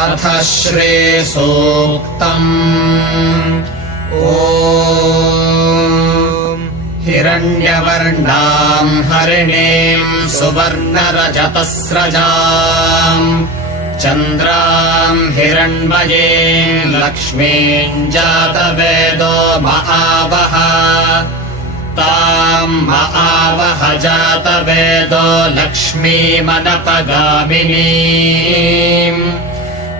अथ श्रीसूक्तम्। ॐ हिरण्यवर्णाम् हरिणीम् सुवर्णरजतस्रजाम् चन्द्राम् हिरण्मयीम् लक्ष्मीम् जातवेदो महावः ताम् महावः जातवेदो लक्ष्मीमनपगामिनीम्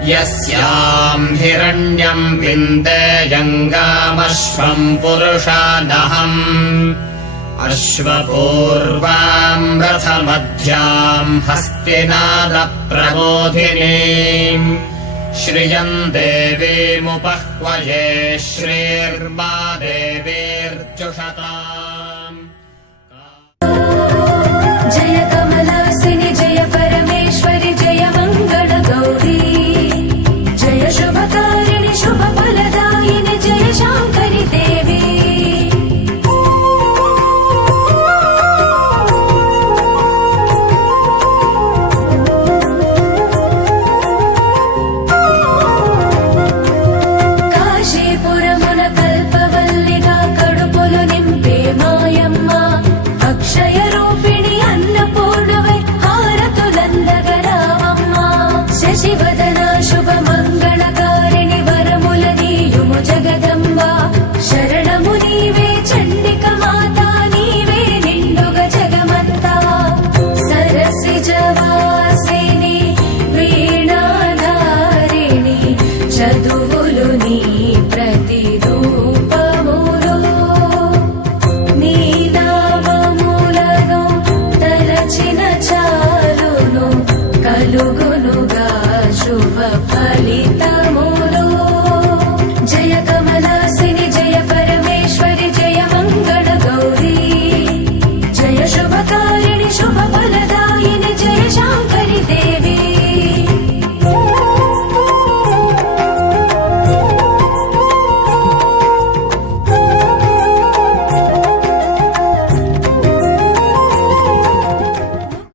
यस्याम् हिरण्यम् विन्देयङ्गामश्वम् पुरुषादहम् अश्वपूर्वाम् रथमध्याम् हस्तिनादप्रबोधिनीम् श्रियम् देवीमुपह्वये श्रीर्मा देवीर्जुषता।